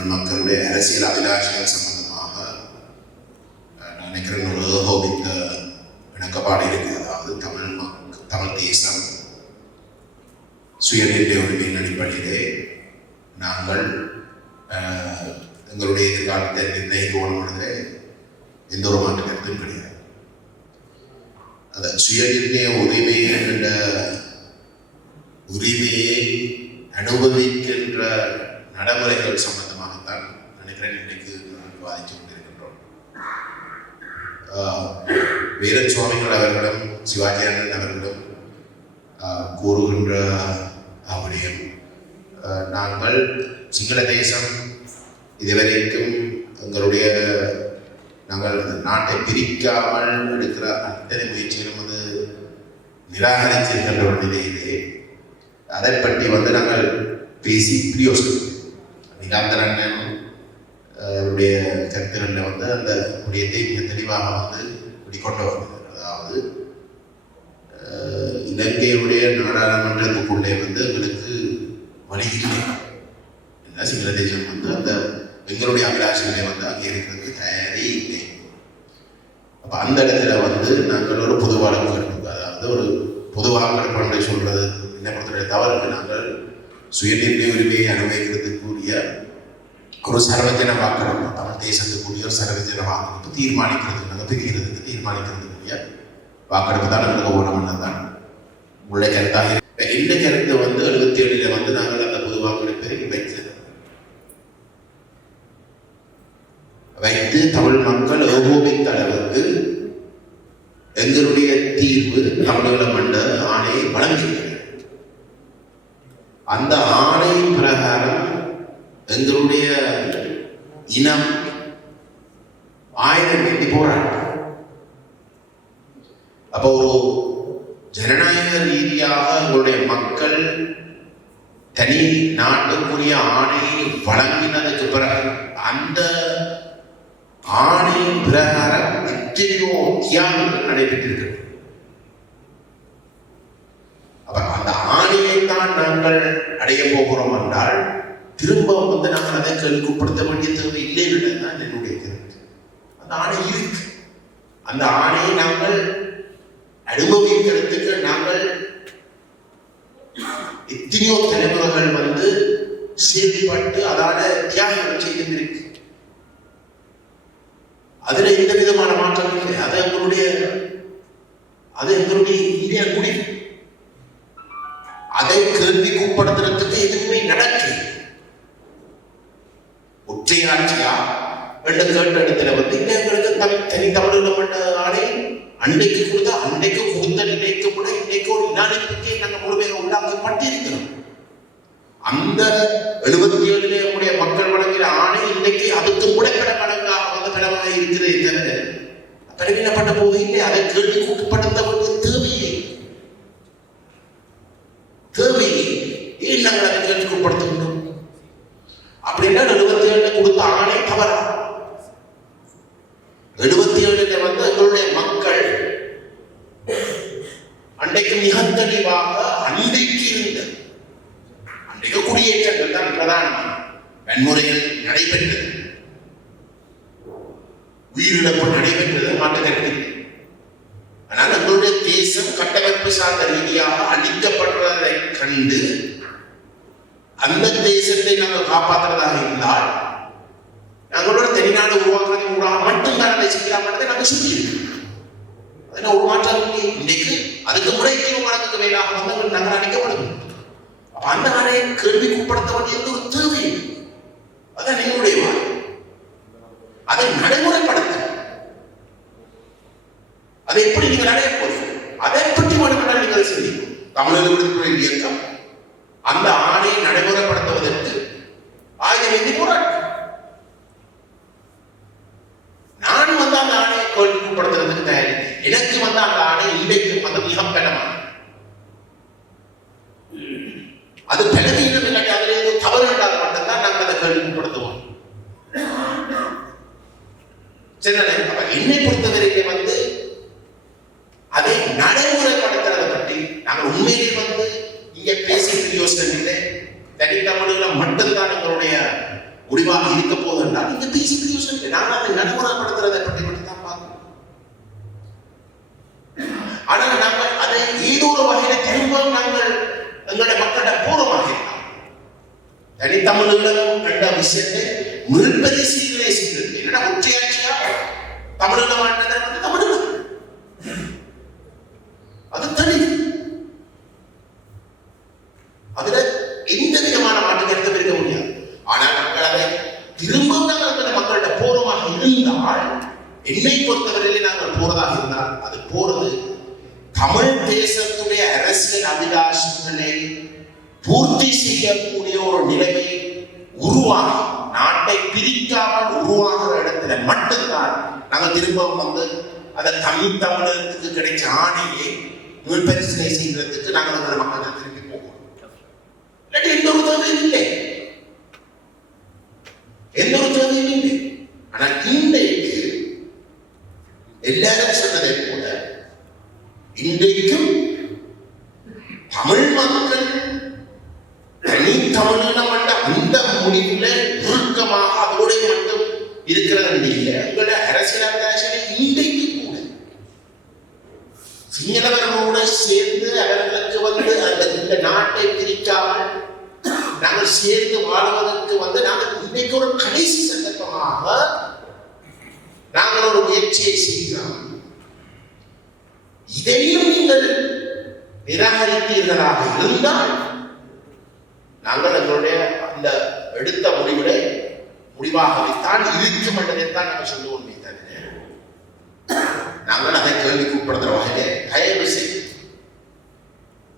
தமிழ் மக்களுடைய அரசியல் அபிலாஷைகள் சம்பந்தமாக நான் நினைக்கிறேன் ஒரு ஏகோபித்த இணக்கப்பாடு இருக்குது. அதாவது தமிழ் தேசம் சுயநிர்ணய உரிமையின் அடிப்படையிலே நாங்கள் எங்களுடைய எதிர்காலத்தை நிர்ணயிக்கணும் என்பதிலே எந்த ஒரு மாற்று கருத்தும் கிடையாது. அந்த சுயநிர்ணய உரிமை என்கின்ற உரிமையை அனுபவிக்கின்ற நடைமுறைகள் சம்பந்தமாகத்தான் நினைக்கிறேன் இன்றைக்கு விவாதித்துக் கொண்டிருக்கின்றோம். வீரன் சுவாமிகள் அவர்களும் சிவாஜி அண்ணன் அவர்களும் கூறுகின்ற விடயம், நாங்கள் சிங்கள தேசம் இதுவரைக்கும் எங்களுடைய நாங்கள் நாட்டை பிரிக்காமல் எடுக்கிற அத்தனை முயற்சிகளும் அது நிராகரித்திருக்கின்ற ஒரு நிலையிலே அதை பற்றி நாங்கள் பேசி பிரியோசனம் நிகாந்தரன் அவருடைய கருத்துக்களில் அந்த விடயத்தை மிக தெளிவாக கொண்டு வந்தது. அதாவது இலங்கையுடைய நாடாளுமன்றத்துக்குள்ளே எங்களுக்கு வழி இல்லை. சிங்கள தேசம் அந்த எங்களுடைய அபிலாஷைகளை அங்கே இருக்கிறதுக்கு தயாரே இல்லை. அப்போ அந்த இடத்துல நாங்கள் ஒரு பொது வாக்கெடுப்பு, அதாவது ஒரு பொது வாக்கெடுப்பு சொல்றது என்ன பொறுத்தவரை தவறு. நாங்கள் சுயநிர்ணய உரிமையை அனுபவிக்கிறதுக்குரிய ஒரு சர்வஜன வாக்கெடுப்பு, தமிழ் தேசத்துக்குரிய ஒரு சர்வஜன வாக்கெடுப்பு தீர்மானிக்கிறதுக்கு, நாங்கள் பிரிக்கிறதுக்கு தீர்மானிக்கிறதுக்குரிய வாக்கெடுப்பு தான் எங்களுக்கு ஓணம் தான் உள்ள கருத்தாக. இந்த கருத்தை 77 நாங்கள் அந்த பொது வாக்கெடுப்பை வைத்து தமிழ் மக்கள் ஏகோபித்த அளவுக்கு எங்களுடைய தீர்வு தமிழீழ மண்ட ஆணையை வழங்குகிறது. அந்த ஆணையின் பிரகாரம் எங்களுடைய இனம் ஆயுதம் வேண்டி போராட்டம். அப்போ ஒரு ஜனநாயக ரீதியாக எங்களுடைய மக்கள் தனி நாட்டுக்குரிய ஆணையை வழங்கினதுக்கு பிறகு அந்த ஆணையின் பிரகாரம் எத்தனையோ தியாகங்கள் நடைபெற்றிருக்கிறது. அப்ப அந்த ஆணையை தான் நாங்கள் அடைய போகிறோம் என்றால் திரும்ப நாங்கள் அதை கேள்விப்படுத்த வேண்டிய தேவை இல்லை என்றுதான் என்னுடைய கருத்து. அந்த ஆணை இருக்கு. அந்த ஆணையை நாங்கள் அனுபவிக்கிறதுக்கு நாங்கள் எத்தனையோ தலைமுறைகள் செயல்பட்டு அதான தியாகங்கள் செய்திருக்கு. அதுல எந்த விதமான மாற்றம் இல்லை. அது எங்களுடைய இந்திய குடி. அதை கேள்விக்கு உட்படுத்துறதுக்கு எதுவுமே நடக்கல. ஒற்றையாட்சியா கேட்ட இடத்துல எங்களுக்கு தனி தமிழக மண்ட ஆணை அன்னைக்கு கொடுத்த நிலைக்கு கூட இன்னைக்கு ஒரு இனானிப்புக்கே நாங்கள் முழுமையாக உள்ளாக்கப்பட்டிருக்கிறோம். அந்த 77 நம்முடைய மக்கள் வழங்கின ஆணை இன்னைக்கு அதுக்கு கூட கடமடங்காக கடமையாக இருக்கிறதே தவிர பலவீனப்பட்ட போது இல்லை. அதை கேள்வி கூட்டப்படுத்த வேண்டிய தேவையே ஏன் நாங்கள் அதை கேள்வி உட்படுத்த வேண்டும் அப்படின்னா 77 கொடுத்த ஆணை தவறா? 77 எங்களுடைய மக்கள் அன்றைக்கு மிக தெளிவாக அன்றைக்கு இருந்த குடியேற்றங்கள் தான் பிரதானமான வன்முறைகள் நடைபெற்றது, உயிரிழப்பு நடைபெற்றது, மாற்றத்திற்கு. ஆனால் எங்களுடைய தேசம் கட்டமைப்பு சார்ந்த ரீதியாக அழிக்கப்படுவதை கண்டு அந்த தேசத்தை நாங்கள் காப்பாற்றுவதாக இருந்தால் நாங்களோட தனிநாடு உருவாக்குறது மூலமாக மட்டும்தான் அதை செய்யலாம் நாங்கள் சொல்லியிருக்கோம். அதனால் ஒரு மாற்றம் இன்றைக்கு அதுக்கு முறை தீர்மானத்துக்கு மேலாக நாங்கள் அழைக்கப்படுகிறோம். அந்த ஆணையை கேள்விக்கு உட்படுத்த வேண்டிய ஒரு தேவை. அதான் எங்களுடைய அதை நடைமுறைப்படுத்த அதை எப்படி நீங்கள் அடைய போறீங்க? அதை பற்றி மட்டும் நீங்கள் செய்யும் தமிழக விடுதலை இயக்கம் அந்த ஆணையை நடைமுறைப்படுத்துவதற்கு ஆயுதம் ஏந்தி போராட்டம். நான் அந்த ஆணையை கேள்விக்கு உட்படுத்துறதுக்கு தயாரி. எனக்கு அந்த ஆணை இன்றைக்கு மிக பெறமான அது பலவீனம் இல்லாட்டி அதில் ஏதோ தவறு என்றால் மட்டும்தான் நாங்கள் அதை கேள்விப்படுத்துவோம். என்னை பொறுத்தவரையிலே அதை நடைமுறைப்படுத்துறதை பற்றி நாங்கள் உண்மையிலே இங்கே பேசி யோசனை இல்லை. தனி தமிழில் மட்டும்தான் எங்களுடைய முடிவாக இருக்க போதுன்னா நீங்க பேசி யோசனை நாங்கள் அதை நடைமுறைப்படுத்துறதை பற்றி மட்டும் தான் பார்க்கணும். ஆனால் நாங்கள் அதை ஏதோ ஒரு வகையில திரும்ப நாங்கள் எங்களுடைய மக்களிட பூர்வமாக இருக்கலாம். தனித்தமிழகம் கண்ட விஷயத்தை மீள்பரிசீலனை செய்கிறது. என்னன்னா ஒற்றையாட்சியா தமிழகம் வாழ்ந்தது தமிழகம் அது தனி. அதுல எந்த விதமான மாற்று கருத்தும் இருக்க முடியாது. ஆனால் நாங்கள் அதை திரும்ப நாங்கள் மக்களிட பூர்வமாக இருந்தால், என்னை பொறுத்தவரையிலே நாங்கள் போறதாக இருந்தால் அது போறது தமிழ் தேசத்துடைய அரசியல் அபிலாஷங்களை பூர்த்தி செய்யக்கூடிய ஒரு நிலைமை உருவாகி நாட்டை பிரிக்காமல் உருவாகிற இடத்துல மட்டும்தான் நாங்கள் திரும்பவும் வந்து அதை தமிழகத்துக்கு கிடைச்ச ஆணையை மீள்பரிசீலனை செய்வதற்கு நாங்கள் அந்த மக்களை திரும்பி போவோம். இல்லாட்டி எந்த ஒரு தேவையும் இல்லை, எந்த ஒரு தேவையும் இல்லை. ஆனால் இன்றைக்கு எல்லாரும் சொன்னதை போல இன்றைக்கும் தமிழ் மக்கள் தனி தமிழினம் என்ற அந்த முடிவுல உருக்கமாக அதோட மட்டும் இருக்கிறது இல்லை. உங்களோட அரசியல் அவகாசனை இன்றைக்கு கூட சிங்களவர்களோடு சேர்ந்து அவர்களுக்கு வந்து அந்த நாட்டை பிரிக்காமல் நாங்கள் சேர்ந்து வாழ்வதற்கு வந்து நாங்கள் இன்றைக்கு ஒரு கடைசி சந்தர்ப்பமாக நாங்கள் ஒரு முயற்சியை செய்கிறோம். இதையும் நீங்கள் நிராகரித்தீர்களாக இருந்தால் நாங்கள் எங்களுடைய அந்த எடுத்த முடிவுகளை முடிவாகத்தான் இருக்கும் என்றதைத்தான் நாங்கள் சொல்லுவோம். நாங்கள் அதை கேள்விக்கு உட்படுத்துற வகையிலே தயவு செய்து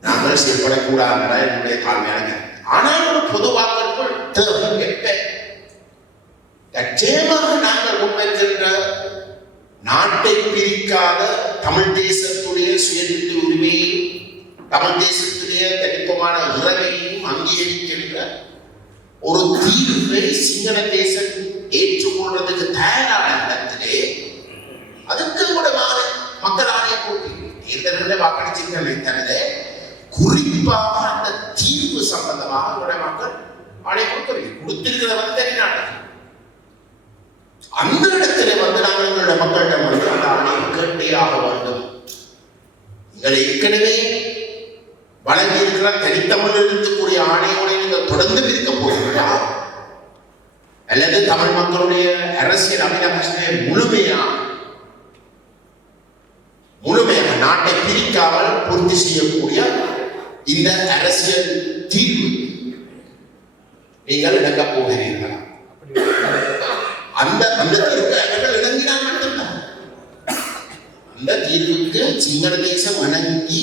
நாங்கள் செயல்படக்கூடாது என்னுடைய தாழ்மையான. ஆனால் ஒரு பொதுவாக்கற்குள் நிச்சயமாக நாங்கள் முன்வைக்கின்ற நாட்டை பிரிக்காத தமிழ் தேசத்துடைய சுயநிதி உரிமையையும் தமிழ் தேசத்துடைய தனித்துவமான உறவையும் அங்கீகரிக்கின்ற ஒரு தீர்வை சிங்கள தேசம் ஏற்றுக்கொள்றதுக்கு தயாரான இடத்திலே அதுக்கு கூட மக்கள் ஆணைய போட்டி தேர்தலில் வாக்களிச்சிருக்கலை தவிர குறிப்பாக அந்த தீர்வு சம்பந்தமாக கூட மக்கள் ஆணைய கொடுத்திருக்கிற வந்து தனிநாடு. அந்த இடத்துல வந்து நாங்கள் எங்களுடைய மக்களிடம் வந்து அந்த ஆணையை கேட்டேயாக வேண்டும். எங்களை ஏற்கனவே வழங்கி இருக்கிற தனித்தமிழ் இருக்கக்கூடிய ஆணையோட நீங்கள் தொடர்ந்து இருக்க போகிறீர்களா அல்லது தமிழ் மக்களுடைய அரசியல் அபிலாஷை முழுமையாக நாட்டை பிரிக்காமல் பூர்த்தி செய்யக்கூடிய இந்த அரசியல் தீர்வு நீங்கள் இணங்க போகிறீர்களா? அந்த தீர்வு அவர்கள் இணங்கினால் மட்டும்தான் அந்த தீர்வுக்கு சிங்கள தேசம் இணங்கி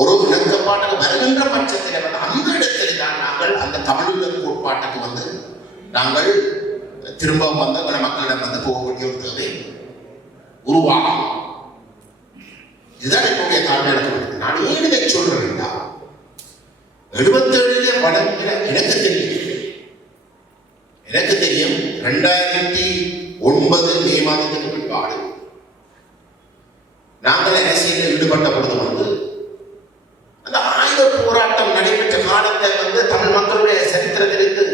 ஒரு இணக்கப்பாட்டுக்கு வருகின்ற பட்சத்தில் அந்த இடத்துல தான் நாங்கள் அந்த தமிழக கோட்பாட்டுக்கு வந்து நாங்கள் திரும்ப வந்து மக்களிடம் வந்து போக வேண்டிய ஒரு தேவை உருவாகும். இதுதான் என்னுடைய தாழ்மையான கருத்து. நான் ஏன் இதை சொல்றேன்னா 77 வழங்கின எனக்கு தெரியும் 2009 மே மாதத்துக்கு பிற்பாடு நாங்கள் அரசியலில் ஈடுபட்ட பொழுது வந்து அந்த ஆயுத போராட்டம் நடைபெற்ற காலத்தை வந்து தமிழ் மக்களுடைய சரித்திரத்திலிருந்து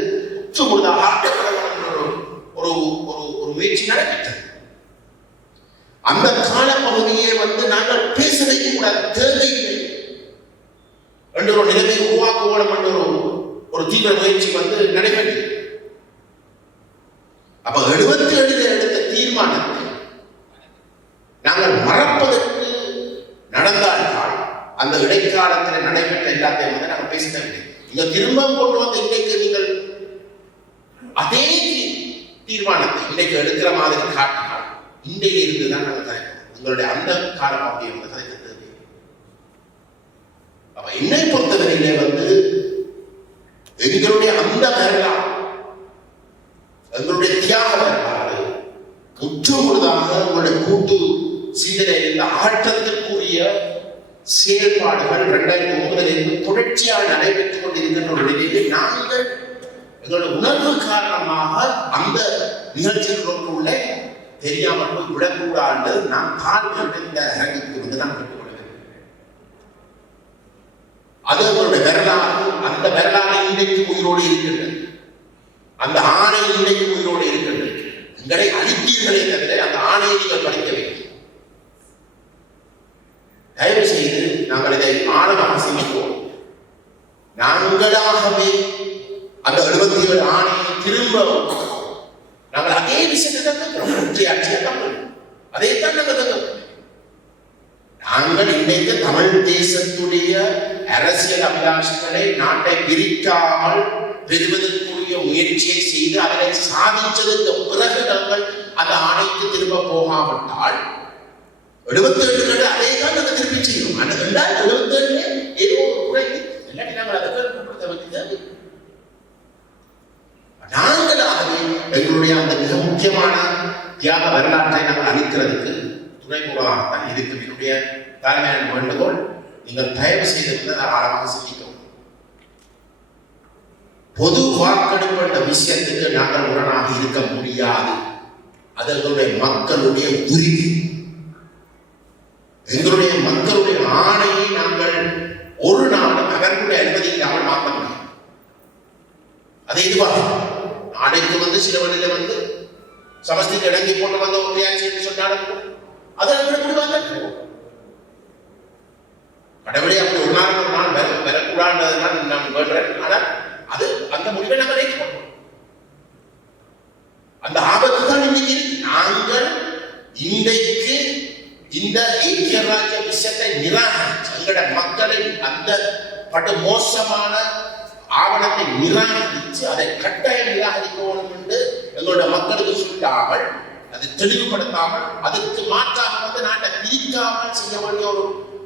ஒரு முயற்சி நடைபெற்றது. அந்த காலப்பகுதியை வந்து நாங்கள் பேசவே கூடாது, தேவையில்லை என்ற ஒரு நிலைமை உருவாக்குவோம் என்ற ஒரு தீவிர முயற்சி வந்து நடைபெற்றது. அப்ப 77 எடுத்த தீர்மானத்தை நாங்கள் மறப்பதற்கு நடந்தால்தான் அந்த இடைக்காலத்தில் நடைபெற்ற எல்லாத்தையும் வந்து நாங்கள் பேசினவில்லை. நீங்க திரும்ப கொண்டு வந்து இன்றைக்கு நீங்கள் அதே தீர்மானத்தை இன்றைக்கு எடுக்கிற மாதிரி காட்டினால் இன்றையில இருந்துதான் நாங்கள் கதைப்போம். உங்களுடைய அந்த காலப்பகுதியை வந்து கதைக்கிறது. அப்ப என்னை பொறுத்தவரையிலே வந்து எங்களுடைய அந்த வரலாறு, எங்களுடைய தியாக வரலாறு முற்றுமுழுதாக உங்களுடைய கூட்டு சிந்தனையில் ஆற்றத்திற்குரிய செயல்பாடுகள் 2009 தொடர்ச்சியாக நடைபெற்றுக் கொண்டிருக்கின்ற ஒரு நிலையில் நாங்கள் எங்களுடைய உணர்வு காரணமாக அந்த நிகழ்ச்சிகளுக்குள்ளே தெரியாமல் விடக்கூடாது. நாம் தாழ்வு இந்த அரங்குக்கு வந்து நாம் கற்றுக்கொள்ள வேண்டும். அது அவருடைய வரலாறு, அந்த வரலாறு இன்றைக்கு உயிரோடு இருக்கின்றது. அந்த ஆணை இன்றைக்கு உயிரோடு இருக்கின்றது. எங்களை அழித்தீர்களே தவிர அந்த ஆணையை நீங்கள் படிக்கவில்லை. தயவு செய்து நாங்கள் இதை ஆழமாக சிந்திப்போம். நாங்களாகவே அந்த 77 ஆணையை திரும்ப நாங்கள் அதே விஷயத்தை தான் அதைத்தான் நாங்கள் நாங்கள் இன்றைக்கு தமிழ் தேசத்துடைய அரசியல் அபிலாஷங்களை நாட்டை பிரிக்காமல் பெறுவதற்குரிய முயற்சியை செய்து அதனை சாதித்ததற்கு பிறகு நாங்கள் அந்த ஆணைக்கு திரும்ப போகாவிட்டால் 77 அதே தான் நாங்கள் திருப்பி செய்யணும். ஆனால் 77 ஏதோ ஒரு குறை இல்லாட்டி நாங்கள் அதை கேட்கப்படுத்த வேண்டியது. நாங்களாகவே எங்களுடைய அந்த மிக முக்கியமான தியாக வரலாற்றை நாங்கள் அளிக்கிறதுக்கு துணை போகலாகத்தான் இருக்கும். என்னுடைய தலைமையான வேண்டுகோள், நீங்கள் தயவு செய்து ஆழமாக சிந்திக்கவும். பொது வாக்கெடுப்பு என்ற விஷயத்துக்கு நாங்கள் உடனாக இருக்க முடியாது. அதனுடைய மக்களுடைய உரிமை, எங்களுடைய மக்களுடைய ஆணையை நாங்கள் ஒரு நாள் அவர்களுடைய அனுமதி இல்லாமல் மாற்ற முடியும். அதை இதுவாக நாளைக்கு சில வழியில சமஸ்திக்கு இடங்கி போட்டு வந்த ஒரு பேச்சு என்று சொன்னாலும் அதை முடிவாக கடவுளை அப்படி ஒரு நாள் வரக்கூடாதுன்றதுனால நான் வேண்டேன். ஆனால் அது அந்த முடிவை நாங்கள் ஏற்றுக்கொள்வோம். அந்த ஆபத்து தான் இன்னைக்கு இருக்கு. நாங்கள் இன்றைக்கு இந்த ஐக்கிய ராஜ்ய விஷயத்தை நிராகரிச்சு எங்களோட மக்களின் அந்த படு மோசமான ஆவணத்தை நிராகரித்து அதை கட்டாயம் நிராகரிக்கணும் என்று எங்களோட மக்களுக்கு சொல்லாமல், அதை தெளிவுபடுத்தாமல், அதுக்கு மாற்றாக நாட்டை பிரிக்காமல் செய்ய வேண்டிய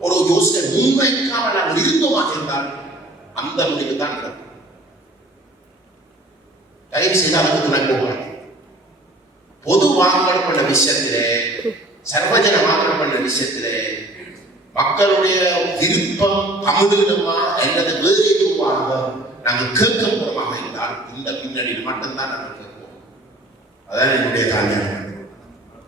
ஒரு யோசனை முன்வைக்காமல் நாங்கள் இருந்தோமாக இருந்தால் அந்த முடிவு தான் நடக்கும். தயவு செய்து அதுக்கு துணை போவாங்க. பொது வாக்கெடுப்பு விஷயத்திலே, சர்வஜன வாக்கெடுப்பு விஷயத்திலே மக்களுடைய விருப்பம் தமிழினமா அல்லது வேறு எதுவாக நாங்கள் கேட்க போறமாக இருந்தால் இந்த பின்னணியில் மட்டும்தான் நாங்கள் கேட்போம். அதான் என்னுடைய தாழ்மை.